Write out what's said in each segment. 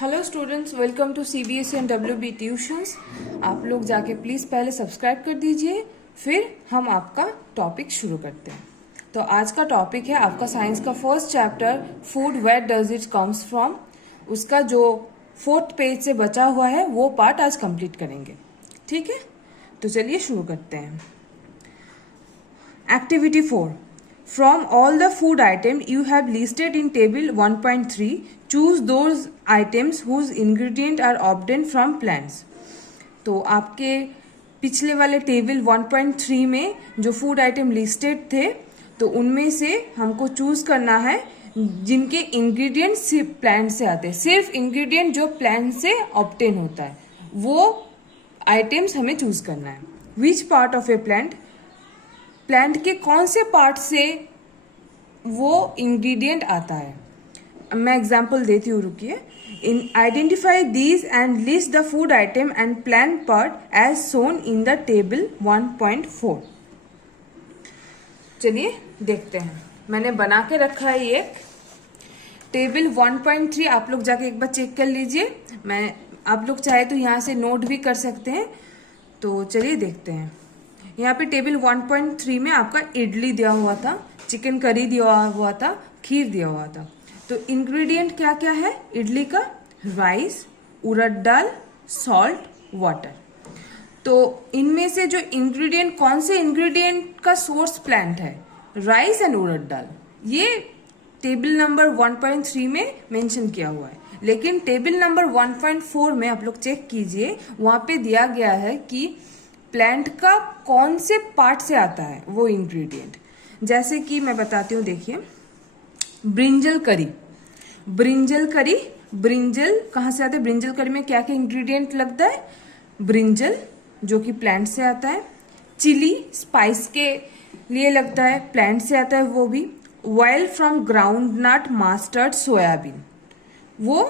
Hello students, welcome to CBSE and WB tuitions. आप लोग जाके प्लीज़ पहले सब्सक्राइब कर दीजिए, फिर हम आपका टॉपिक शुरू करते हैं। तो आज का टॉपिक है आपका साइंस का first chapter, food where does it comes from. उसका जो 4th पेज से बचा हुआ है वो पार्ट आज कंप्लीट करेंगे। ठीक है, तो चलिए शुरू करते हैं। Activity 4. From all the food items you have listed in table 1.3, choose those items whose ingredients are obtained from plants. तो आपके पिछले वाले टेबल 1.3 में जो फूड आइटम लिस्टेड थे, तो उनमें से हमको चूज करना है जिनके इंग्रेडिएंट्स सिर्फ प्लांट से आते हैं। सिर्फ इंग्रेडिएंट जो प्लांट से ऑब्टेन होता है वो आइटम्स हमें चूज करना है। Which part of A plant, plant के कौन से पार्ट से वो इंग्रेडिएंट आता है। मैं एग्जांपल देती हूँ, रुकिए। In identify these and list the food item and plant part as shown in the table 1.4। चलिए देखते हैं। मैंने बना के रखा है ये टेबल 1.3। आप लोग जाके एक बार चेक कर लीजिए। आप लोग चाहे तो यहाँ से नोट भी कर सकते हैं। तो चलिए देखते हैं। यहाँ पे टेबल 1.3 में आपका इडली दिया हुआ था, चिकन करी दिया हुआ था, खीर दिया हुआ था। तो इंग्रेडिएंट क्या क्या है इडली का? राइस, उड़द दाल, सॉल्ट, वाटर। तो इनमें से जो इंग्रेडिएंट, कौन से इंग्रेडिएंट का सोर्स प्लांट है? राइस एंड उड़द दाल। ये टेबल नंबर 1.3 में मेंशन किया हुआ है। लेकिन टेबल नंबर 1.4 में आप लोग चेक कीजिए, वहां पे दिया गया है कि प्लांट का कौन से पार्ट से आता है वो इंग्रेडिएंट। जैसे कि मैं बताती हूँ, देखिए। ब्रिंजल करी, ब्रिंजल कहाँ से आता है? ब्रिंजल करी में क्या क्या इंग्रेडिएंट लगता है? ब्रिंजल जो कि प्लांट से आता है। चिली स्पाइस के लिए लगता है, प्लांट से आता है वो भी। Oil from groundnut, mustard, soybean, वो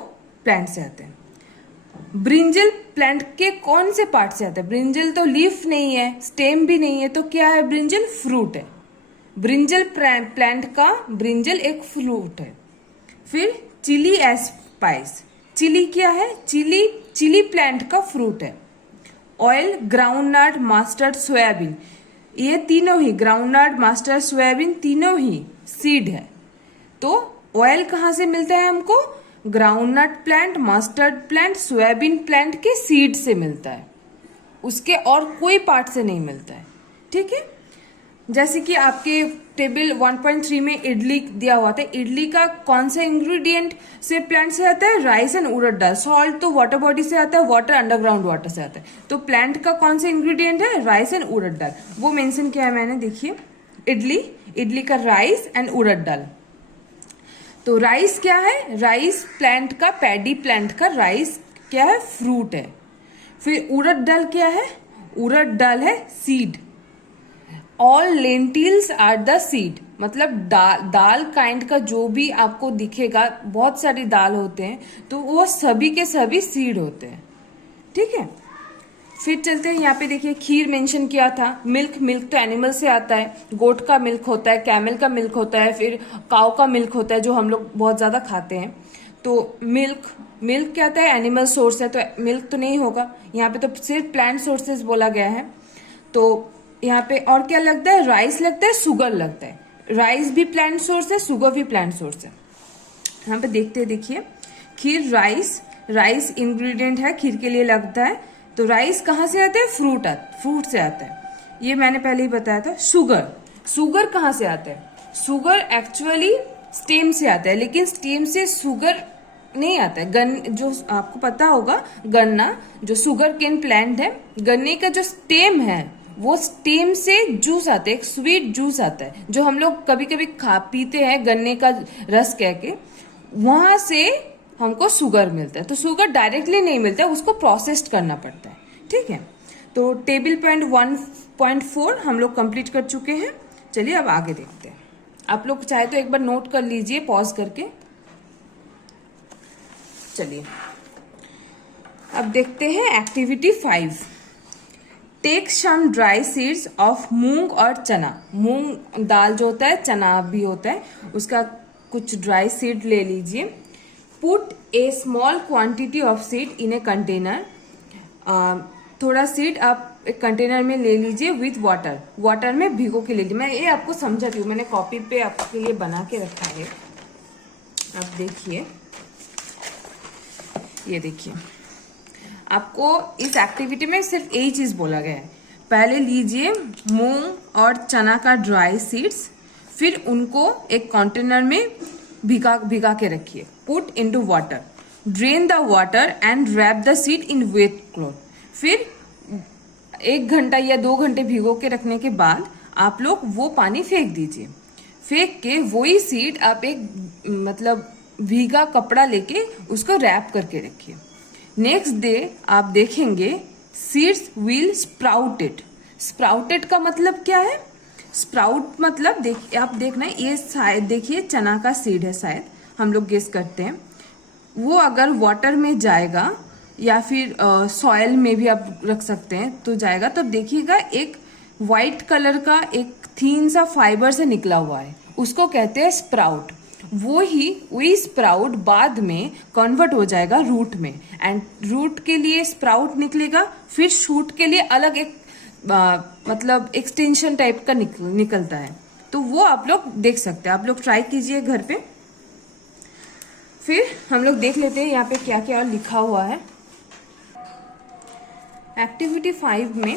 प्लांट से आते हैं। ब्रिंजल प्लांट के कौन से पार्ट से आता है? ब्रिंजल तो लीफ नहीं है, स्टेम भी नहीं है, तो क्या है? ब्रिंजल फ्रूट है। ब्रिंजल प्लांट का ब्रिंजल एक फ्रूट है। फिर चिली एज स्पाइस, चिली क्या है? चिली प्लांट का फ्रूट है। ऑयल, ग्राउंडनट, मस्टर्ड, सोयाबीन, ये तीनों ही, ग्राउंडनट, मस्टर्ड, सोयाबीन, तीनों ही सीड है। तो ऑयल कहाँ से मिलता है हमको? Groundnut plant, mustard plant, soybean plant के सीड से मिलता है, उसके और कोई पार्ट से नहीं मिलता है। ठीक है। जैसे कि आपके टेबल 1.3 में इडली दिया हुआ था, इडली का कौन सा इंग्रेडिएंट से प्लांट से आता है? Rice and urad dal. Salt तो वाटर बॉडी से आता है, वाटर अंडरग्राउंड वाटर से आता है। तो प्लांट का कौन सा इंग्रेडिएंट है? राइस एंड उड़द दाल। वो मेंशन किया है मैंने, देखिए। इडली का राइस एंड उड़द दाल। तो राइस क्या है? राइस प्लांट का, पैडी प्लांट का राइस क्या है? फ्रूट है। फिर उड़द दाल क्या है? उड़द दाल है seed. All lentils are the seed, मतलब दाल काइंड का जो भी आपको दिखेगा, बहुत सारी दाल होते हैं, तो वो सभी के सभी सीड होते हैं। ठीक है। फिर चलते हैं, यहाँ पे देखिए खीर मेंशन किया था। मिल्क तो एनिमल से आता है, गोट का मिल्क होता है, कैमल का मिल्क होता है, फिर काऊ का मिल्क होता है जो हम लोग बहुत ज्यादा खाते हैं। तो मिल्क क्या आता है? एनिमल सोर्स है, तो मिल्क तो नहीं होगा। यहाँ पे तो सिर्फ प्लांट सोर्सेज बोला गया है। तो यहाँ पे और क्या लगता है? राइस लगता है, शुगर लगता है। राइस भी प्लांट सोर्स है, शुगर भी प्लांट सोर्स है। यहाँ पे देखते हैं, देखिए। खीर, राइस इंग्रेडिएंट है, खीर के लिए लगता है। तो राइस कहाँ से आता है? फ्रूट से आता है। ये मैंने पहले ही बताया था। शुगर कहाँ से आता है? शुगर एक्चुअली स्टेम से आता है, लेकिन स्टेम से शुगर नहीं आता है। जो आपको पता होगा, गन्ना जो शुगर केन प्लांट है, गन्ने का जो स्टेम है, वो स्टेम से जूस आता है, एक स्वीट जूस आता है जो हम लोग कभी कभी पीते हैं, गन्ने का रस कह के। वहां से हमको शुगर मिलता है। तो शुगर डायरेक्टली नहीं मिलता है, उसको प्रोसेस्ड करना पड़ता है। ठीक है। तो टेबल पॉइंट 1.4 हम लोग कंप्लीट कर चुके हैं। चलिए अब आगे देखते हैं। आप लोग चाहे तो एक बार नोट कर लीजिए पॉज करके। चलिए अब देखते हैं activity 5। Take some dry seeds of moong और चना। मूंग दाल जो होता है, चना भी होता है, उसका कुछ ड्राई सीड ले लीजिए। Put A small quantity of seed in a container, थोड़ा सीड आप एक कंटेनर में ले लीजिए विथ वाटर, वाटर में भिगो के ले लीजिए। मैं ये आपको समझाती हूँ, मैंने कॉपी पे आपके लिए बना के रखा है, आप देखिए, ये देखिए, आपको इस एक्टिविटी में सिर्फ यही चीज बोला गया है। पहले लीजिए मूंग और चना का ड्राई सीड्स, फिर उनको एक कंटेनर में भिगा के रखिए। Put into water, drain the water and wrap the seed in wet cloth. फिर 1 घंटा या 2 घंटे भिगो के रखने के बाद आप लोग वो पानी फेंक दीजिए। फेंक के वही सीड आप एक मतलब भीगा कपड़ा लेके उसको रैप करके रखिए। नेक्स्ट डे आप देखेंगे सीड्स विल स्प्राउटेड। स्प्राउटेड का मतलब क्या है? स्प्राउट मतलब आप देखना, ये शायद देखिए चना का सीड है, शायद हम लोग गेस करते हैं। वो अगर वाटर में जाएगा या फिर सॉयल में भी आप रख सकते हैं तो जाएगा, तो देखिएगा एक वाइट कलर का एक थीन सा फाइबर से निकला हुआ है, उसको कहते हैं स्प्राउट। वही स्प्राउट बाद में कन्वर्ट हो जाएगा रूट में, एंड रूट के लिए स्प्राउट निकलेगा, फिर शूट के लिए अलग एक मतलब एक्सटेंशन टाइप का निकलता है। तो वो आप लोग देख सकते हैं, आप लोग ट्राई कीजिए घर पे। फिर हम लोग देख लेते हैं यहाँ पे क्या क्या लिखा हुआ है। एक्टिविटी 5 में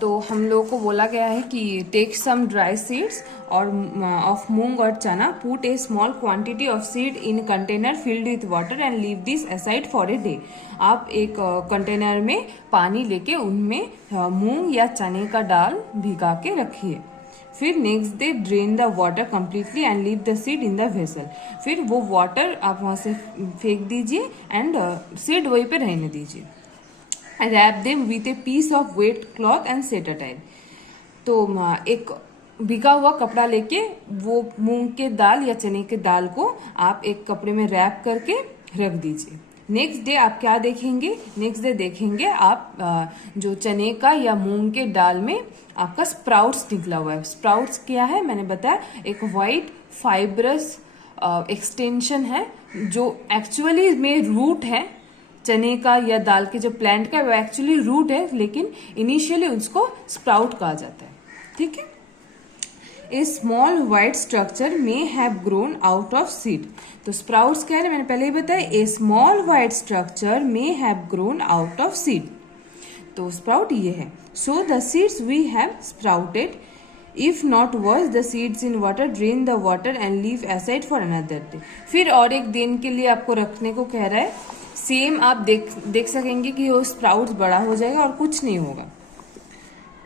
तो हम लोगों को बोला गया है कि टेक सम ड्राई सीड्स और ऑफ मूंग और चना, put A small quantity of seed in container filled with water and leave this aside for a day. आप एक कंटेनर में पानी लेके उनमें मूंग या चने का दाल भिगा के रखिए। फिर next day drain the water completely and leave the seed in the vessel. फिर वो वाटर आप वहाँ से फेंक दीजिए एंड सीड वहीं पे रहने दीजिए। Wrap them with a piece of wet cloth and set aside. तो एक भिगा हुआ कपड़ा लेके वो मूंग के दाल या चने के दाल को आप एक कपड़े में रैप करके रख दीजिए। नेक्स्ट डे आप क्या देखेंगे? नेक्स्ट डे देखेंगे आप जो चने का या मूंग के दाल में आपका स्प्राउट्स निकला हुआ है। स्प्राउट्स क्या है मैंने बताया, एक वाइट फाइब्रस एक्सटेंशन है जो एक्चुअली में रूट है। चने का या दाल के जो प्लांट का वो एक्चुअली रूट है, लेकिन इनिशियली उसको स्प्राउट कहा जाता है। ठीक है। A small white structure may have grown out of seed. तो स्प्राउट्स क्या है मैंने पहले ही बताया, a small white structure may have grown out of seed. तो स्प्राउट ये है। So the seeds we have sprouted, if not wash the seeds in water, drain the water and leave aside for another day. फिर और एक दिन के लिए आपको रखने को कह रहा है। सेम आप देख सकेंगे कि वो स्प्राउट्स बड़ा हो जाएगा और कुछ नहीं होगा।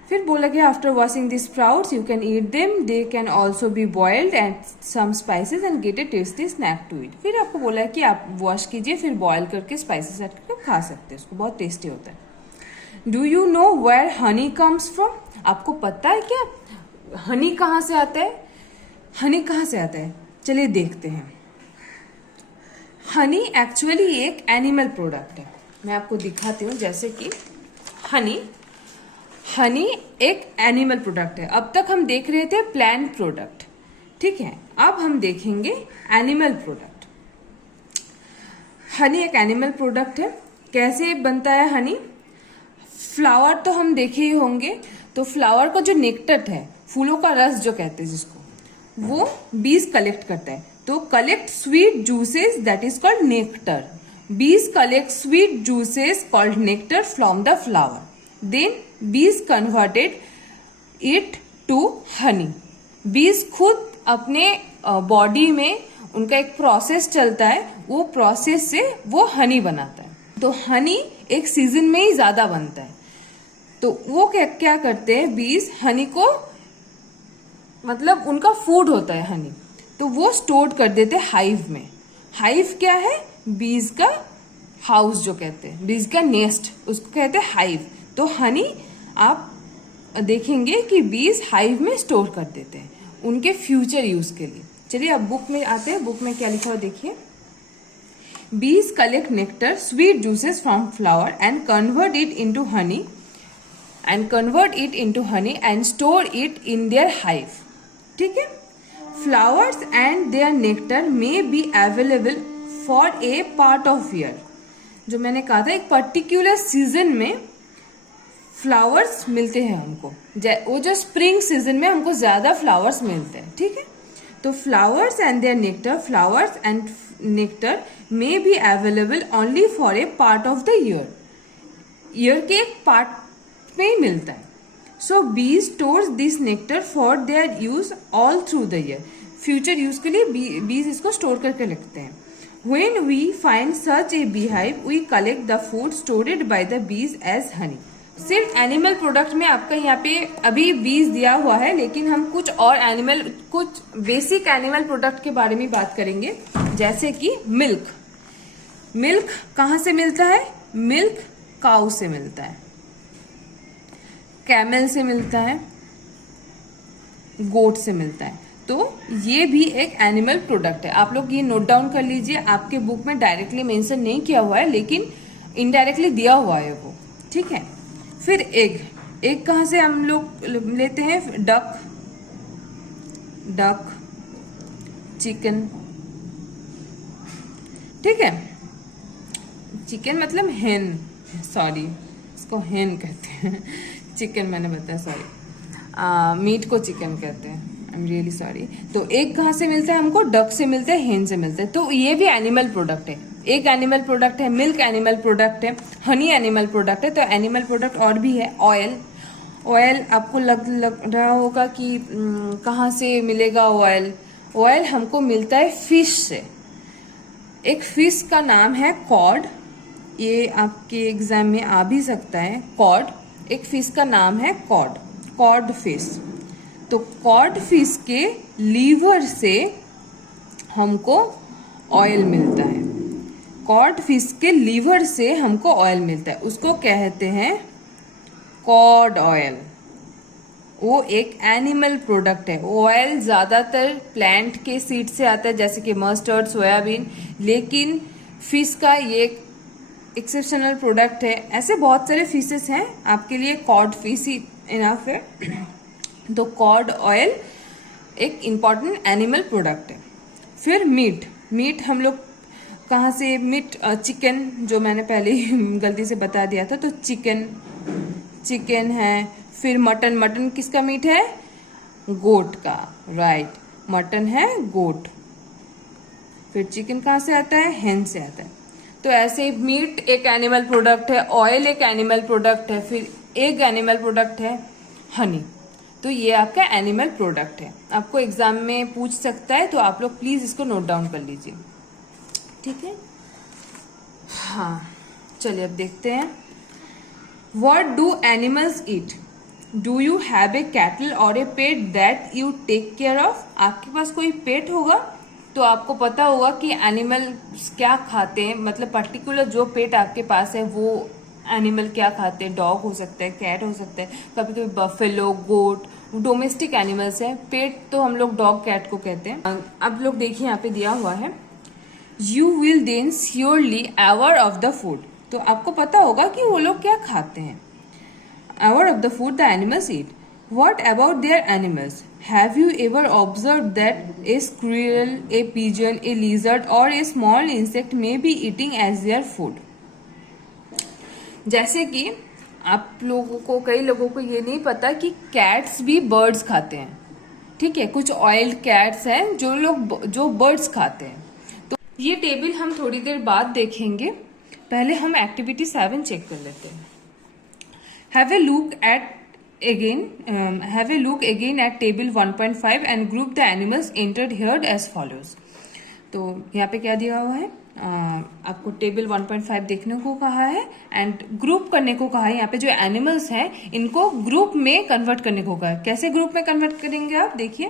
फिर बोला गया after washing the sprouts you can eat them, they can also be boiled and some spices and get a tasty snack to eat. फिर आपको बोला है कि आप वॉश कीजिए, फिर बॉयल करके स्पाइसेस ऐड करके खा सकते हैं, उसको बहुत टेस्टी होता है। Do you know where honey comes from? आपको पता है क्या हनी कहाँ से आता है? हनी कहाँ से आता है चलिए देखते हैं। हनी एक्चुअली एक एनिमल प्रोडक्ट है, मैं आपको दिखाती हूँ। जैसे कि हनी एक एनिमल प्रोडक्ट है। अब तक हम देख रहे थे प्लांट प्रोडक्ट, ठीक है। अब हम देखेंगे एनिमल प्रोडक्ट। हनी एक एनिमल प्रोडक्ट है। कैसे बनता है हनी? फ्लावर तो हम देखे ही होंगे। तो फ्लावर का जो नेक्टर है, फूलों का रस जो कहते हैं जिसको, वो बीज कलेक्ट करता है। तो collect sweet juices that is called nectar. Bees collect sweet juices called nectar from the flower. Then bees converted it to honey. Bees खुद अपने बॉडी में उनका एक प्रोसेस चलता है, वो प्रोसेस से वो हनी बनाता है। तो हनी एक सीजन में ही ज्यादा बनता है। तो वो क्या करते हैं, बीज हनी को मतलब उनका फूड होता है हनी, तो वो स्टोर कर देते हैं हाइव में। हाइव क्या है? बीज का हाउस जो कहते हैं, बीज का नेस्ट, उसको कहते हैं हाइव। तो हनी आप देखेंगे कि बीज हाइव में स्टोर कर देते हैं उनके फ्यूचर यूज के लिए। चलिए अब बुक में आते हैं। बुक में क्या लिखा हुआ देखिए। बीज collect nectar sweet juices from flower and convert it into honey and store it in their hive. ठीक है। Flowers and their nectar may be available for a part of year. जो मैंने कहा था एक पर्टिकुलर सीजन में flowers मिलते हैं हमको, वो जो स्प्रिंग सीजन में हमको ज्यादा फ्लावर्स मिलते हैं, ठीक है। तो flowers and their nectar, flowers and nectar may be available only for a part of the year के एक पार्ट में ही मिलता है। So bees stores this nectar for their use all through the year, future use के लिए बीज इसको स्टोर करके रखते हैं। When we find such a beehive, we collect the food stored by the bees as honey. सिर्फ animal product में आपका यहाँ पे अभी बीज दिया हुआ है, लेकिन हम कुछ और कुछ बेसिक एनिमल प्रोडक्ट के बारे में बात करेंगे, जैसे कि मिल्क। मिल्क कहाँ से मिलता है? मिल्क काऊ से मिलता है, कैमल से मिलता है, गोट से मिलता है। तो ये भी एक एनिमल प्रोडक्ट है। आप लोग ये नोट डाउन कर लीजिए, आपके बुक में डायरेक्टली मेंशन नहीं किया हुआ है, लेकिन इनडायरेक्टली दिया हुआ है वो, ठीक है। फिर एग कहाँ से हम लोग लेते हैं? डक, चिकन, ठीक है। चिकन मतलब हेन, सॉरी इसको हेन कहते हैं, चिकन मैंने बताया, सॉरी, मीट को चिकन कहते हैं, आई एम रियली सॉरी। तो एग कहाँ से मिलता है हमको? डक से मिलता है, हेन से मिलता है। तो ये भी एनिमल प्रोडक्ट है। एग एनिमल प्रोडक्ट है, मिल्क एनिमल प्रोडक्ट है, हनी एनिमल प्रोडक्ट है। तो एनिमल प्रोडक्ट और भी है। ऑयल आपको लग रहा होगा कि कहाँ से मिलेगा ऑयल? ऑयल हमको मिलता है फिश से। एक फिश का नाम है कॉड, ये आपके एग्जाम में आ भी सकता है। कॉड, एक फिश का नाम है कॉड फिश। तो कॉड फिश के लीवर से हमको ऑयल मिलता है। कॉड फिश के लीवर से हमको ऑयल मिलता है, उसको कहते हैं कॉड ऑयल। वो एक एनिमल प्रोडक्ट है। ऑयल ज्यादातर प्लांट के सीड से आता है, जैसे कि मस्टर्ड, सोयाबीन, लेकिन फिश का ये एक्सेप्शनल प्रोडक्ट है। ऐसे बहुत सारे फिशेस हैं, आपके लिए कॉड फिश ही इनफ है। तो कॉड ऑयल एक इम्पॉर्टेंट एनिमल प्रोडक्ट है। फिर मीट हम लोग कहाँ से? मीट चिकन, जो मैंने पहले ही गलती से बता दिया था। तो चिकन है। फिर मटन किसका मीट है? गोट का, राइट, मटन है गोट। फिर चिकन कहाँ से आता है? हेन से आता है। तो ऐसे मीट एक एनिमल प्रोडक्ट है, ऑयल एक एनिमल प्रोडक्ट है, फिर एग एनिमल प्रोडक्ट है, हनी। तो ये आपका एनिमल प्रोडक्ट है, आपको एग्जाम में पूछ सकता है, तो आप लोग प्लीज इसको नोट डाउन कर लीजिए, ठीक है। हाँ, चलिए अब देखते हैं। What do animals eat? Do you have a cattle or a pet that you take care of? आपके पास कोई पेट होगा तो आपको पता होगा कि एनिमल्स क्या खाते हैं, मतलब पर्टिकुलर जो पेट आपके पास है वो एनिमल क्या खाते हैं। डॉग हो सकता है, कैट हो सकता है, कभी कभी बफेलो, गोट, डोमेस्टिक एनिमल्स है। पेट तो हम लोग डॉग, कैट को कहते हैं। अब लोग देखिए यहाँ पे दिया हुआ है, you will then surely aware of the food. तो आपको पता होगा कि वो लोग क्या खाते हैं। Aware of the food the animals eat. What about their animals? Have you ever observed that a squirrel, a pigeon, a lizard or a small insect may be eating as their food? जैसे कि आप लोगों को, कई लोगों को ये नहीं पता कि कैट्स भी बर्ड्स खाते हैं, ठीक है। कुछ ऑयल्ड कैट्स हैं जो बर्ड्स खाते हैं। तो ये टेबल हम थोड़ी देर बाद देखेंगे, पहले हम एक्टिविटी 7 चेक कर लेते हैं। Have a look again at table 1.5 and group the animals entered here as follows. तो यहाँ पे क्या दिया हुआ है? आपको टेबल 1.5 देखने को कहा है एंड ग्रुप करने को कहा है। यहाँ पे जो एनिमल्स हैं इनको ग्रुप में कन्वर्ट करने को कहा है। कैसे ग्रुप में कन्वर्ट करेंगे आप देखिए।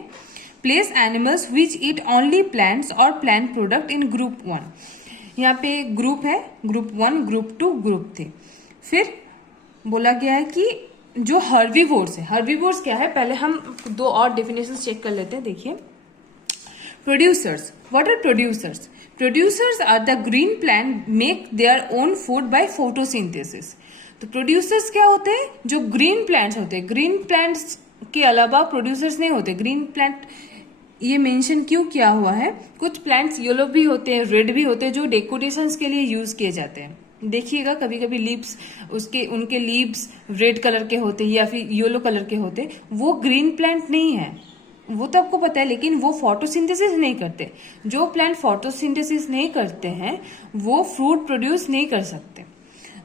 Place animals which eat only plants और प्लांट प्रोडक्ट इन ग्रुप 1। यहाँ पे ग्रुप है, ग्रुप 1, ग्रुप 2, ग्रुप 3। फिर बोला गया है कि जो हर्बीवोर्स है, हर्बीवोर्स क्या है, पहले हम 2 और डेफिनेशन चेक कर लेते हैं। देखिए, producers, what are producers? Producers are the green plant make their own food by photosynthesis. तो प्रोड्यूसर्स क्या होते हैं? जो ग्रीन प्लांट्स होते हैं। ग्रीन प्लांट्स के अलावा प्रोड्यूसर्स नहीं होते। ग्रीन प्लांट ये मेंशन क्यों किया हुआ है? कुछ प्लांट्स येलो भी होते हैं, रेड भी होते हैं, जो डेकोरेशंस के लिए यूज किए जाते हैं। देखिएगा कभी कभी लीव्स उनके लीव्स रेड कलर के होते हैं या फिर येलो कलर के होते हैं। वो ग्रीन प्लांट नहीं है, वो तो आपको पता है, लेकिन वो फोटोसिंथेसिस नहीं करते। जो प्लांट फोटोसिंथेसिस नहीं करते हैं वो फ्रूट प्रोड्यूस नहीं कर सकते।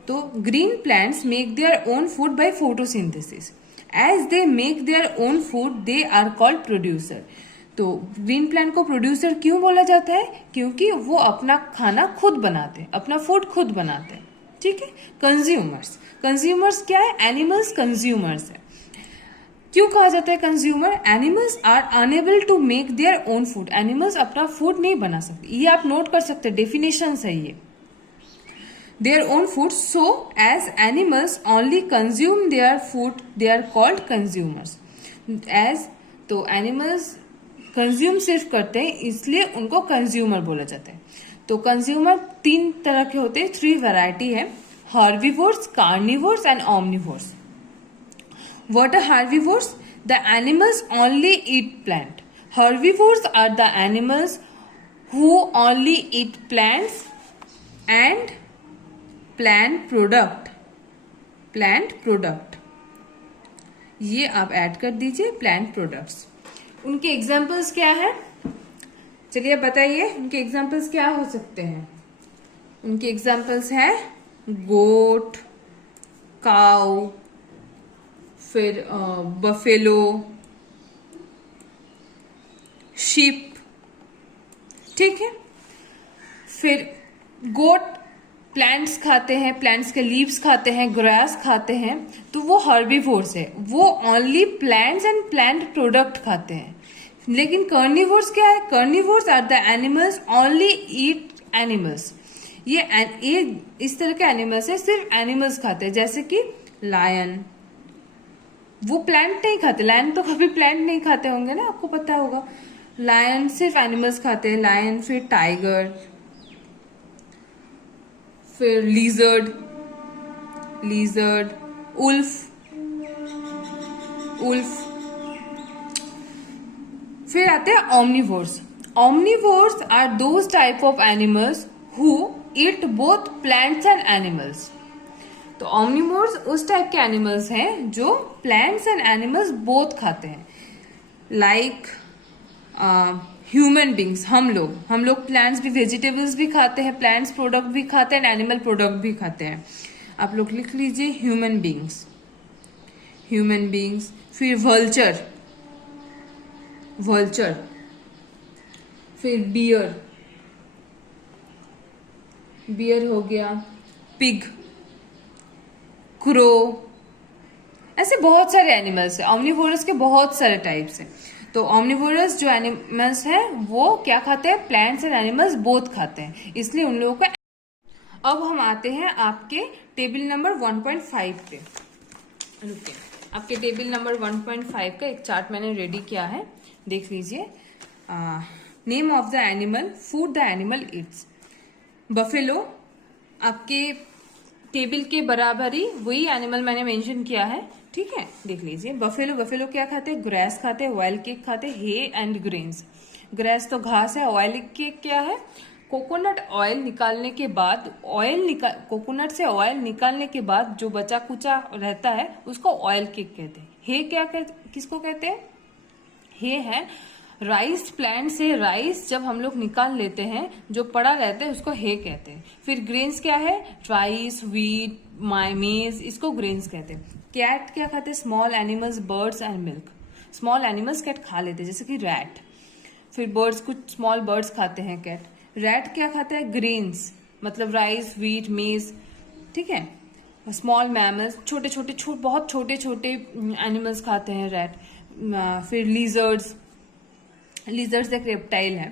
तो green plants make their own food by photosynthesis. As they make their own food they are called producer. तो ग्रीन प्लांट को प्रोड्यूसर क्यों बोला जाता है? क्योंकि वो अपना खाना खुद बनाते हैं, अपना फूड खुद बनाते हैं। ठीक है। कंज्यूमर्स, कंज्यूमर्स क्या है? एनिमल्स कंज्यूमर्स है। क्यों कहा जाता है consumer? Animals are unable to make their own food. Animals अपना फूड नहीं बना सकते, ये आप नोट कर सकते हैं, डेफिनेशन है ये। their own food, so as animals only consume their food they are called consumers. as तो animals कंज्यूम सिर्फ करते हैं इसलिए उनको कंज्यूमर बोला जाता है। तो कंज्यूमर 3 तरह के होते हैं, 3 वैरायटी है, herbivores, carnivores and omnivores. What are herbivores? The animals only eat plant. Herbivores are the animals who only eat plants and plant product. Plant product ये आप ऐड कर दीजिए, प्लांट प्रोडक्ट्स। उनके एग्जाम्पल्स क्या है? चलिए बताइए उनके एग्जाम्पल्स क्या हो सकते हैं। उनके एग्जाम्पल्स है गोट, काउ, फिर बफेलो, शीप। ठीक है। फिर गोट प्लांट्स खाते हैं, प्लांट्स के लीव्स खाते हैं, ग्रास खाते हैं, तो वो हर्बीवोर्स है, वो only plants and plant product खाते हैं। लेकिन कार्निवोर्स क्या है? Carnivores are the animals only eat animals. ये इस तरह के एनिमल्स है, सिर्फ एनिमल्स खाते हैं, जैसे कि लायन। वो प्लांट नहीं खाते, लायन तो कभी प्लांट नहीं खाते होंगे ना, आपको पता होगा। लायन सिर्फ एनिमल्स खाते हैं, लायन। फिर टाइगर, फिर लीजर्ड, उल्फ, फिर आते हैं omnivores. Omnivores are those type of animals who eat both plants and animals. तो ओमनिवोर्स उस टाइप के एनिमल्स हैं जो प्लांट्स एंड एनिमल्स बोथ खाते हैं। लाइक ह्यूमन बींग्स, हम लोग प्लांट्स भी, वेजिटेबल्स भी खाते हैं, प्लांट्स प्रोडक्ट भी खाते हैं, एनिमल प्रोडक्ट भी खाते हैं। आप लोग लिख लीजिए ह्यूमन बींग्स। फिर वल्चर, फिर बियर हो गया, पिग, क्रो, ऐसे बहुत सारे एनिमल्स है। ओमनिवोरस के बहुत सारे टाइप्स हैं। तो ओमनिवोरस जो एनिमल्स हैं वो क्या खाते हैं? प्लांट्स एंड एनिमल्स बोथ खाते हैं, इसलिए उन लोगों का। अब हम आते हैं आपके टेबल नंबर 1.5 पे। रुकिए, आपके टेबल नंबर 1.5 का एक चार्ट मैंने रेडी किया है, देख लीजिए। Name of the animal, food the animal Yeats. Buffalo आपके टेबल के बराबर ही वही एनिमल मैंने मेंशन किया है, ठीक है। देख लीजिए, बफेलो क्या खाते हैं? ग्रास खाते हैं, ऑयल केक खाते हैं, हे एंड ग्रेन्स। ग्रास तो घास है, ऑयल केक क्या है? कोकोनट ऑयल निकालने के बाद, कोकोनट से ऑयल निकालने के बाद जो बचा कुचा रहता है उसको ऑयल केक कहते हैं। हे किसको कहते हैं? हे है राइस प्लांट से राइस जब हम लोग निकाल लेते हैं, जो पड़ा रहता है उसको हे कहते हैं। फिर ग्रेन्स क्या है? राइस, व्हीट, मेज, इसको ग्रेन्स कहते हैं। कैट क्या खाते हैं? Small animals, birds and milk. Small animals cat खा लेते हैं, जैसे कि रैट। फिर बर्ड्स, कुछ स्मॉल बर्ड्स खाते हैं कैट। रैट क्या खाता है? ग्रेन्स, मतलब राइस, व्हीट, मेज, ठीक है। स्मॉल मैमल्स, बहुत छोटे छोटे एनिमल्स खाते हैं रैट। फिर लिजर्ड्स एक रेप्टाइल है।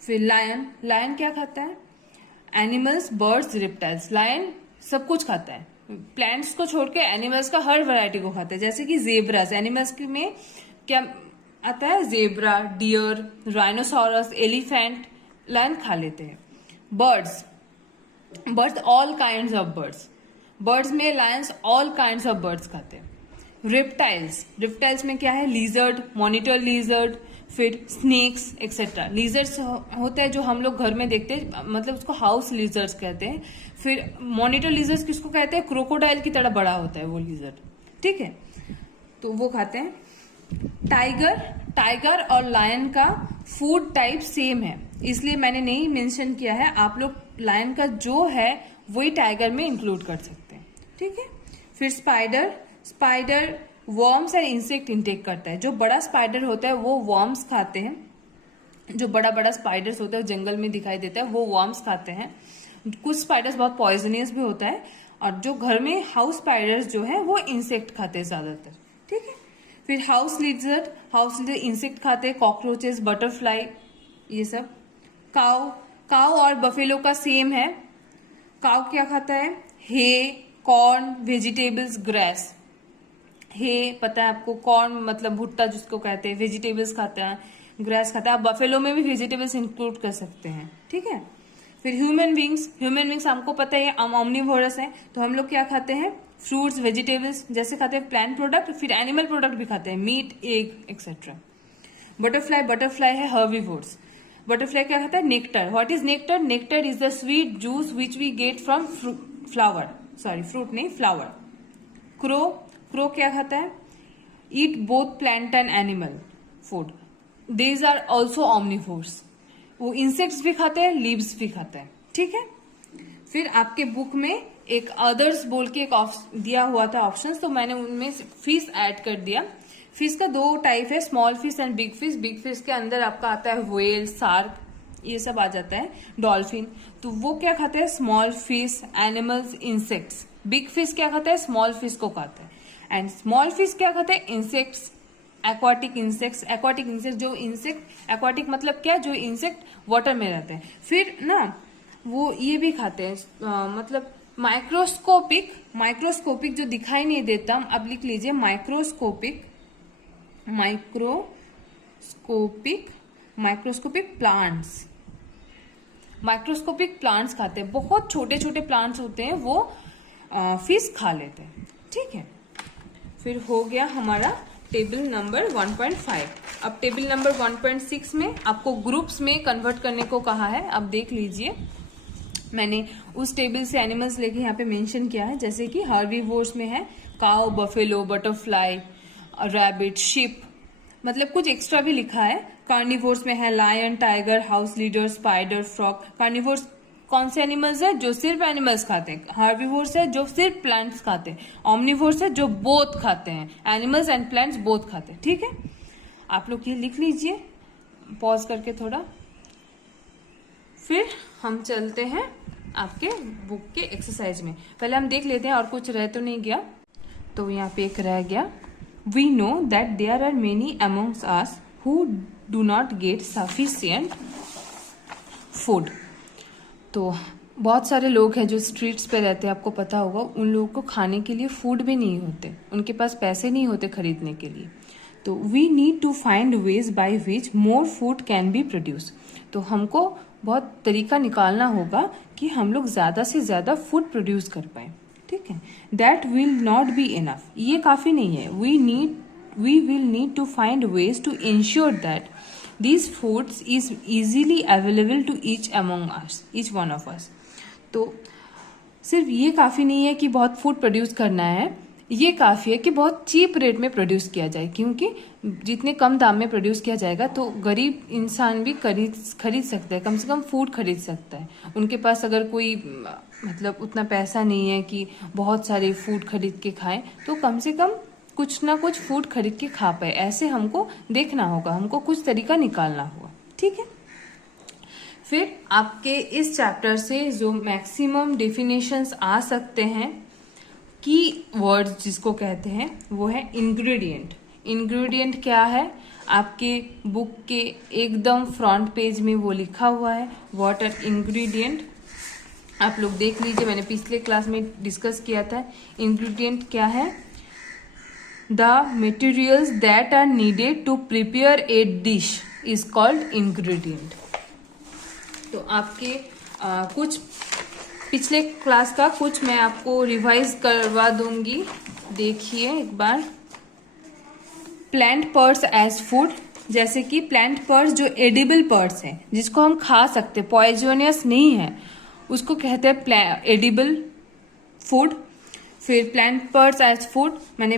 फिर लायन क्या खाता है? Animals, birds, reptiles. लायन सब कुछ खाता है, प्लांट्स को छोड़ के एनिमल्स का हर वैरायटी को खाता है। जैसे कि जेब्रास, एनिमल्स में क्या आता है? Zebra, deer, rhinoceros, elephant, lion खा लेते हैं। Birds all kinds of birds में lions all kinds of birds खाते हैं। रेप्टाइल्स में क्या है? लीजर्ड, मॉनिटर लीजर्ड, फिर स्नेक्स एक्सेट्रा। लिजर्ड्स होते हैं जो हम लोग घर में देखते हैं, मतलब उसको हाउस लिजर्ड्स कहते हैं। फिर मॉनिटर लिजर्ड्स किसको कहते हैं, क्रोकोडाइल की तरह बड़ा होता है वो लिजर्ड, ठीक है, तो वो खाते हैं। टाइगर और लायन का फूड टाइप सेम है, इसलिए मैंने नहीं मेंशन किया है। आप लोग लायन का जो है वही टाइगर में इंक्लूड कर सकते हैं, ठीक है। फिर spider worms and insect intake करता है। जो बड़ा स्पाइडर होता है वो वर्म्स खाते हैं, जो बड़ा बड़ा स्पाइडर्स होता है जंगल में दिखाई देता है वो वर्म्स खाते हैं। कुछ स्पाइडर्स बहुत पॉइजनियस भी होता है, और जो घर में हाउस स्पाइडर्स जो है वो इंसेक्ट खाते हैं ज्यादातर, ठीक है। फिर हाउस लिजर्ड इंसेक्ट खाते हैं, कॉकरोचेस, बटरफ्लाई, ये सब। काउ और बफेलो का सेम है। काउ क्या खाता है, हे, कॉर्न, वेजिटेबल्स, ग्रास। हे पता है आपको, कॉर्न मतलब भुट्टा जिसको कहते हैं, वेजिटेबल्स खाता है, ग्रास खाता है। आप बफेलो में भी वेजिटेबल्स इंक्लूड कर सकते हैं, ठीक है। फिर ह्यूमन बींग्स हमको पता है हम ऑमनिवोरस हैं, तो हम लोग क्या खाते हैं, फ्रूट्स, वेजिटेबल्स जैसे खाते हैं, प्लांट प्रोडक्ट, फिर एनिमल प्रोडक्ट भी खाते हैं, मीट, एग एक्सेट्रा। बटरफ्लाई है हर्बीवोर्स। बटरफ्लाई क्या खाता है, nectar. What is nectar? Nectar is the sweet juice which we get from flower, sorry fruit नहीं, फ्लावर। क्रो क्या खाता है, eat both plant and animal food. These are also omnivores. वो insects भी खाते हैं, लीव्स भी खाते हैं, ठीक है। फिर आपके बुक में एक अदर्स बोल के एक दिया हुआ था ऑप्शंस, तो मैंने उनमें फिश ऐड कर दिया। फिश का 2 टाइप है, small fish and big fish. Big fish के अंदर आपका आता है व्हेल, शार्क, ये सब आ जाता है, डॉल्फिन। तो वो क्या खाते हैं, small fish, animals, insects. Big fish क्या खाता है, स्मॉल फिश को खाता है। एंड स्मॉल फिश क्या खाते हैं, इंसेक्ट्स, एक्वाटिक इंसेक्ट्स। जो इंसेक्ट, एक्वाटिक मतलब क्या, जो इंसेक्ट वाटर में रहते हैं। फिर ना वो ये भी खाते हैं, मतलब माइक्रोस्कोपिक जो दिखाई नहीं देता, अब लिख लीजिए, माइक्रोस्कोपिक प्लांट्स। माइक्रोस्कोपिक प्लांट्स खाते हैं, बहुत छोटे छोटे प्लांट्स होते हैं, वो फिश खा लेते हैं, ठीक है। फिर हो गया हमारा टेबल नंबर 1.5। अब टेबल नंबर 1.6 में आपको ग्रुप्स में कन्वर्ट करने को कहा है। अब देख लीजिए, मैंने उस टेबल से एनिमल्स लेके यहाँ पे मेंशन किया है, जैसे कि हर्बीवोर्स में है cow, buffalo, butterfly, rabbit, sheep, मतलब कुछ एक्स्ट्रा भी लिखा है। कार्निवोर्स में है lion, tiger, house lizard, spider, frog. Carnivores कौन से एनिमल्स है, जो सिर्फ एनिमल्स खाते हैं। हार्बीवोर्स है जो सिर्फ प्लांट्स खाते हैं। ऑमनिवोर्स है जो बोथ खाते हैं, एनिमल्स एंड प्लांट्स बोथ खाते हैं, ठीक है। आप लोग ये लिख लीजिए पॉज करके थोड़ा। फिर हम चलते हैं आपके बुक के एक्सरसाइज में। पहले हम देख लेते हैं और कुछ रह तो नहीं गया। तो यहाँ पे एक रह गया, we know that there are many amongst us who do not get sufficient food. तो बहुत सारे लोग हैं जो स्ट्रीट्स पे रहते हैं, आपको पता होगा, उन लोगों को खाने के लिए फूड भी नहीं होते, उनके पास पैसे नहीं होते खरीदने के लिए। तो we need to find ways by which more food can be produce. तो हमको बहुत तरीका निकालना होगा कि हम लोग ज्यादा से ज्यादा फूड प्रोड्यूस कर पाए, ठीक है। That will not be enough, ये काफी नहीं है। We will need to find ways to ensure that these foods is easily available to each one of us। तो सिर्फ ये काफ़ी नहीं है कि बहुत फूड प्रोड्यूस करना है, ये काफ़ी है कि बहुत चीप रेट में प्रोड्यूस किया जाए, क्योंकि जितने कम दाम में प्रोड्यूस किया जाएगा तो गरीब इंसान भी खरीद सकता है, कम से कम फूड खरीद सकता है। उनके पास अगर कोई मतलब उतना पैसा नहीं है कि बहुत सारे फूड खरीद के खाएं, तो कम से कम कुछ ना कुछ फूड खरीद के खा पाए, ऐसे हमको देखना होगा, हमको कुछ तरीका निकालना होगा, ठीक है। फिर आपके इस चैप्टर से जो मैक्सिमम डेफिनेशंस आ सकते हैं, की वर्ड्स जिसको कहते हैं, वो है इंग्रेडिएंट। इंग्रेडिएंट क्या है, आपके बुक के एकदम फ्रंट पेज में वो लिखा हुआ है, व्हाट आर इंग्रेडिएंट। आप लोग देख लीजिए, मैंने पिछले क्लास में डिस्कस किया था। इंग्रेडिएंट क्या है, the materials that are needed to prepare a dish is called ingredient. तो आपके कुछ पिछले क्लास का कुछ मैं आपको रिवाइज करवा दूंगी, देखिए एक बार। प्लांट पर्स एज फूड, जैसे कि प्लांट पर्स जो एडिबल पर्स हैं, जिसको हम खा सकते, पॉइजनियस नहीं है, उसको कहते हैं एडिबल फूड। फिर प्लांट पर्स एज फूड मैंने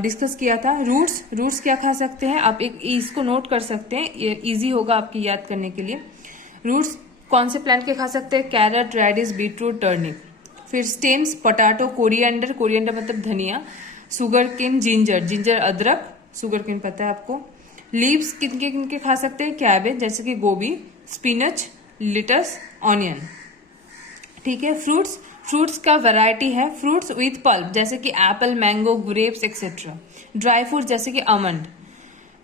डिस्कस किया था। रूट्स क्या खा सकते हैं, आप एक इसको नोट कर सकते हैं, ये इजी होगा आपकी याद करने के लिए। रूट्स कौन से प्लांट के खा सकते हैं, कैरेट, रेडिश, बीटरूट, टर्निप। फिर स्टेम्स, पोटैटो, कोरिएंडर मतलब धनिया, शुगर केन, जिंजर अदरक, शुगर केन पता है आपको। लीव्स किनके खा सकते हैं, कैबेज जैसे कि गोभी, स्पिनच, लिटस, ऑनियन। ठीक है। फ्रूट्स का वैरायटी है, फ्रूट्स विथ पल्प जैसे कि apple, mango, grapes etcetera. Dry fruit जैसे कि आमंड।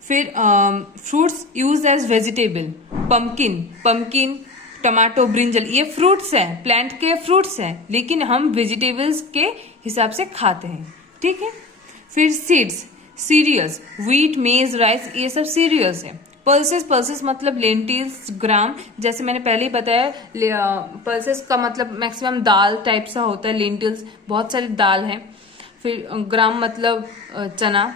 फिर fruits use as vegetable, pumpkin, tomato, brinjal, ये फ्रूट्स हैं, प्लांट के फ्रूट्स हैं, लेकिन हम वेजिटेबल्स के हिसाब से खाते हैं। ठीक है। फिर सीड्स, सीरियल्स, व्हीट, मेज, राइस, ये सब सीरियल्स हैं। पल्सेस मतलब लेंटिल्स, ग्राम, जैसे मैंने पहले ही बताया, पल्सेस का मतलब मैक्सिमम दाल टाइप सा होता है, लेंटिल्स बहुत सारी दाल है। फिर ग्राम मतलब चना।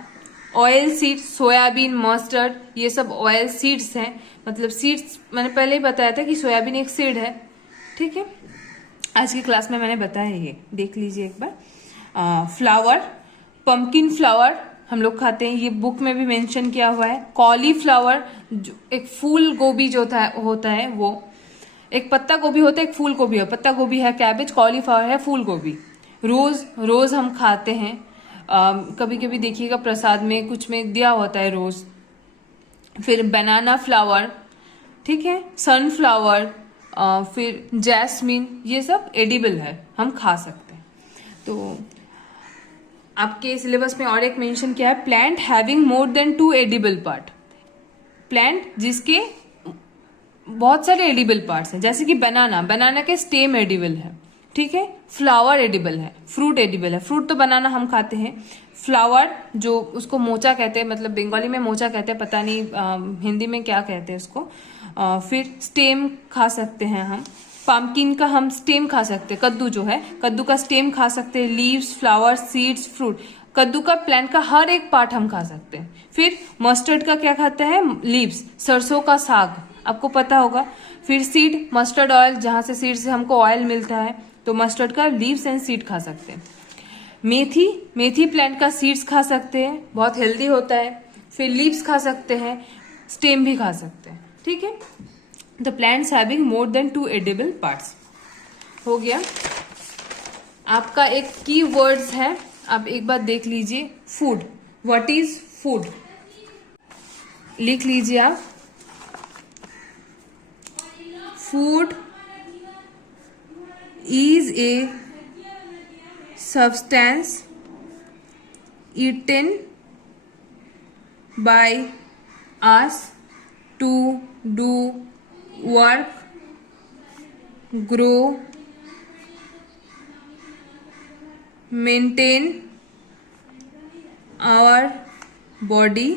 ऑयल सीड्स, सोयाबीन, मस्टर्ड, ये सब ऑयल सीड्स हैं, मतलब सीड्स मैंने पहले ही बताया था कि सोयाबीन एक सीड है। ठीक है। आज की क्लास में मैंने बताया, ये देख लीजिए एक बार। फ्लावर, पंपकिन फ्लावर हम लोग खाते हैं, ये बुक में भी मेंशन किया हुआ है। कॉलीफ्लावर जो एक फूल गोभी जो होता है वो, एक पत्ता गोभी होता है, एक फूल गोभी है, पत्ता गोभी है कैबेज, कॉलीफ्लावर है फूल गोभी। रोज हम खाते हैं, कभी कभी देखिएगा प्रसाद में कुछ में दिया होता है रोज। फिर बनाना फ्लावर, ठीक है, सनफ्लावर, फिर जैस्मिन, ये सब एडिबल है, हम खा सकते हैं। तो आपके सिलेबस में और एक मेंशन किया है, plant having more than 2 edible part, plant जिसके बहुत सारे एडिबल पार्ट्स हैं, जैसे कि बनाना के स्टेम एडिबल है। ठीक है। फ्लावर एडिबल है, फ्रूट एडिबल है, फ्रूट तो बनाना हम खाते हैं। फ्लावर जो उसको मोचा कहते हैं, मतलब बंगाली में मोचा कहते हैं, पता नहीं हिंदी में क्या कहते हैं उसको। फिर स्टेम खा सकते हैं हम, पम्पकिन का हम स्टेम खा सकते हैं, कद्दू जो है कद्दू का स्टेम खा सकते हैं, लीव्स, फ्लावर, सीड्स, फ्रूट, कद्दू का प्लांट का हर एक पार्ट हम खा सकते हैं। फिर मस्टर्ड का क्या खाते हैं, लीव्स, सरसों का साग आपको पता होगा। फिर सीड, मस्टर्ड ऑयल, जहां से सीड से हमको ऑयल मिलता है, तो मस्टर्ड का लीव्स एंड सीड खा सकते हैं। मेथी प्लांट का सीड्स खा सकते हैं, बहुत हेल्दी होता है। फिर लीव्स खा सकते हैं, स्टेम भी खा सकते हैं। ठीक है। The plants having more than 2 edible parts हो गया। आपका एक की वर्ड्स है, आप एक बार देख लीजिए। फूड, व्हाट इज फूड, लिख लीजिए आप। Food is a substance eaten by us to do work, grow, maintain our body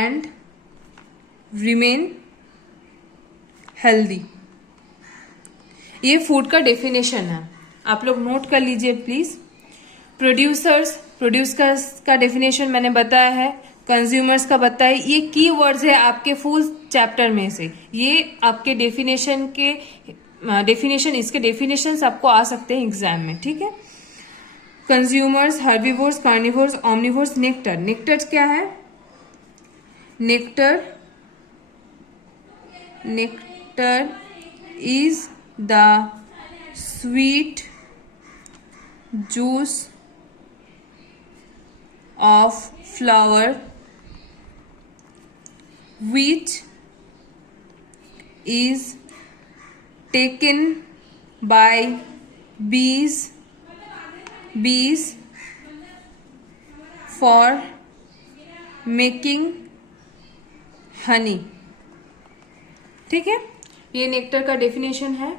and remain healthy। ये फूड का डेफिनेशन है, आप लोग नोट कर लीजिए प्लीज। प्रोड्यूसर्स का डेफिनेशन मैंने बताया है, कंज्यूमर्स का बताया। ये की वर्ड्स है आपके फुल चैप्टर में से, ये आपके डेफिनेशन इसके डेफिनेशंस आपको आ सकते हैं एग्जाम में। ठीक है। Consumers, herbivores, carnivores, omnivores. Nectar क्या है, nectar is the sweet juice of flower which is taken by bees for making honey। ठीक है, ये नेक्टर का डेफिनेशन है।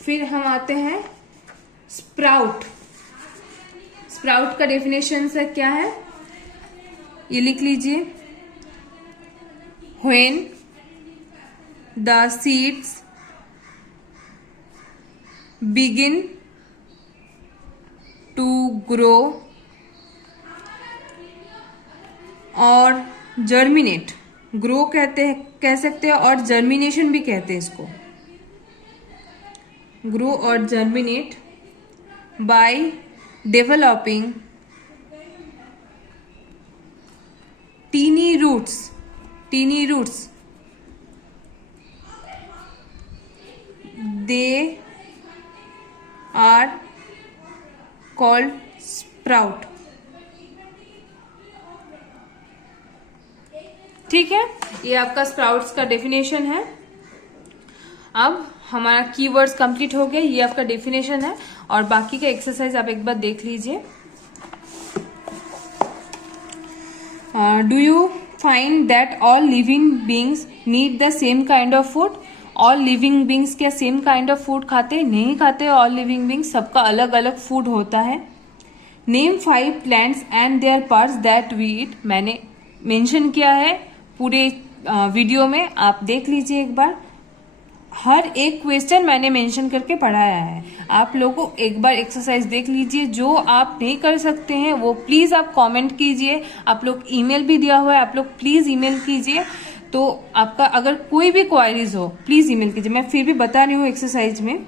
फिर हम आते हैं स्प्राउट का डेफिनेशन से क्या है, ये लिख लीजिए। When the seeds begin to grow और जर्मिनेट, ग्रो कह सकते हैं और जर्मिनेशन भी कहते हैं इसको। ग्रो और germinate by developing tiny roots they are called sprout. ठीक है, ये आपका स्प्राउट्स का डेफिनेशन है। अब हमारा कीवर्ड्स कंप्लीट हो गए, ये आपका डेफिनेशन है और बाकी का एक्सरसाइज आप एक बार देख लीजिए। Do you find that all living beings need the same kind of food? All living beings क्या सेम काइंड ऑफ फूड खाते? नहीं खाते। ऑल लिविंग बींग्स, सबका अलग अलग फूड होता है। Name 5 plants and their parts that we eat. मैंने मेंशन किया है पूरे वीडियो में, आप देख लीजिए एक बार। हर एक क्वेश्चन मैंने मेंशन करके पढ़ाया है। आप लोगों को एक बार एक्सरसाइज देख लीजिए। जो आप नहीं कर सकते हैं वो प्लीज आप कमेंट कीजिए। आप लोग ईमेल भी दिया हुआ है, आप लोग प्लीज ईमेल कीजिए। तो आपका अगर कोई भी क्वायरीज हो प्लीज ईमेल कीजिए। मैं फिर भी बता रही हूँ एक्सरसाइज में।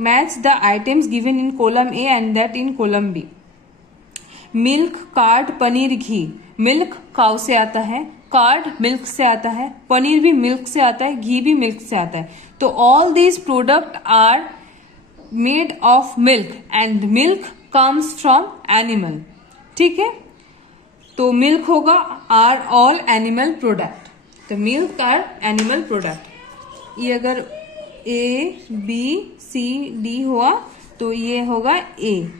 Match the items given in column A and that in column B. Milk, curd, paneer, ghee. Milk cow से आता है, कार्ड मिल्क से आता है, पनीर भी मिल्क से आता है, घी भी मिल्क से आता है। तो all these product are made of milk and milk comes from animal. ठीक है, तो मिल्क होगा आर ऑल एनिमल प्रोडक्ट। तो मिल्क आर एनिमल प्रोडक्ट। ये अगर ए बी सी डी हुआ तो ये होगा ए।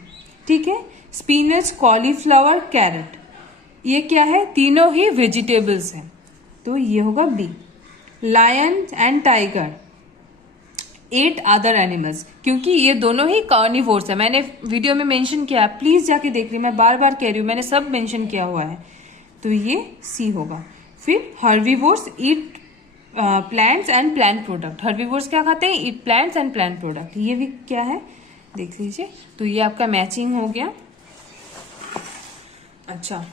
ठीक है, स्पिनच, कॉलीफ्लावर, कैरेट, ये क्या है? तीनों ही वेजिटेबल्स हैं, तो ये होगा B. Lion and tiger eat other animals, क्योंकि ये दोनों ही कार्निवोर्स है। मैंने वीडियो में मेंशन किया, प्लीज जाके देख ली, मैं बार बार कह रही हूँ, मैंने सब मेंशन किया हुआ है। तो ये सी होगा। फिर herbivores eat plants and plant product. Herbivores क्या खाते हैं? ईट प्लांट्स एंड प्लांट प्रोडक्ट। ये भी क्या है देख लीजिए। तो ये आपका मैचिंग हो गया। अच्छा,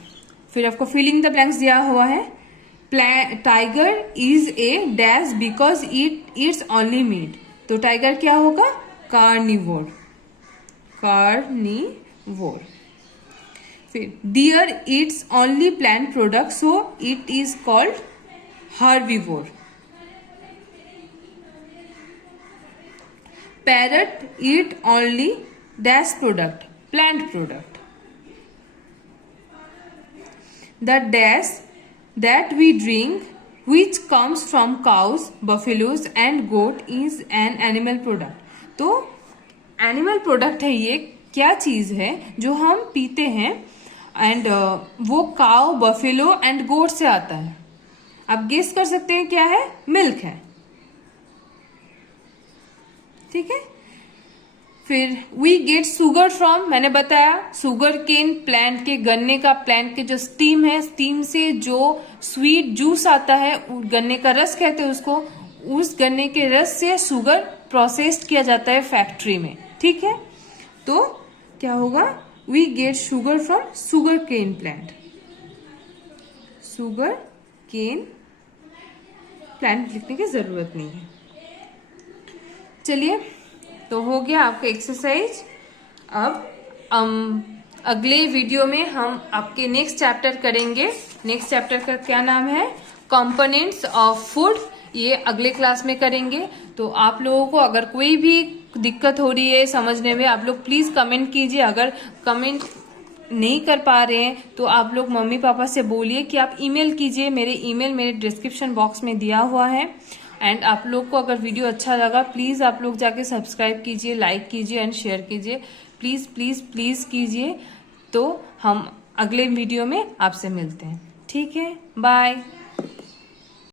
फिर आपको फिलिंग द ब्लैंक्स दिया हुआ है। Tiger is a dash because it eats only meat. तो टाइगर क्या होगा? कार्निवोर। कार्निवोर। फिर deer eats only plant product so it is called herbivore. Parrot eat only dash product, plant product. The dash that we drink, which comes from cows, buffaloes and goat, is an animal product. तो animal product है ये, क्या चीज है जो हम पीते हैं एंड वो काउ, बफेलो एंड गोट से आता है। आप गेस कर सकते हैं क्या है? मिल्क है। ठीक है, फिर वी गेट सुगर फ्रॉम, मैंने बताया सुगर केन प्लांट के, गन्ने का प्लांट के जो स्टीम है, स्टीम से जो स्वीट जूस आता है, गन्ने का रस कहते हैं उसको, उस गन्ने के रस से शुगर प्रोसेस्ड किया जाता है फैक्ट्री में। ठीक है, तो क्या होगा? We get sugar from sugar cane plant. Sugar cane plant लिखने की जरूरत नहीं है। चलिए, तो हो गया आपका एक्सरसाइज। अब अगले वीडियो में हम आपके नेक्स्ट चैप्टर करेंगे। नेक्स्ट चैप्टर का क्या नाम है? Components of food. ये अगले क्लास में करेंगे। तो आप लोगों को अगर कोई भी दिक्कत हो रही है समझने में, आप लोग प्लीज कमेंट कीजिए। अगर कमेंट नहीं कर पा रहे हैं तो आप लोग मम्मी पापा से बोलिए कि आप ईमेल कीजिए। मेरे ईमेल मेरे डिस्क्रिप्शन बॉक्स में दिया हुआ है। एंड आप लोग को अगर वीडियो अच्छा लगा प्लीज आप लोग जाके सब्सक्राइब कीजिए, लाइक कीजिए एंड शेयर कीजिए। प्लीज प्लीज प्लीज कीजिए। तो हम अगले वीडियो में आपसे मिलते हैं। ठीक है, बाय।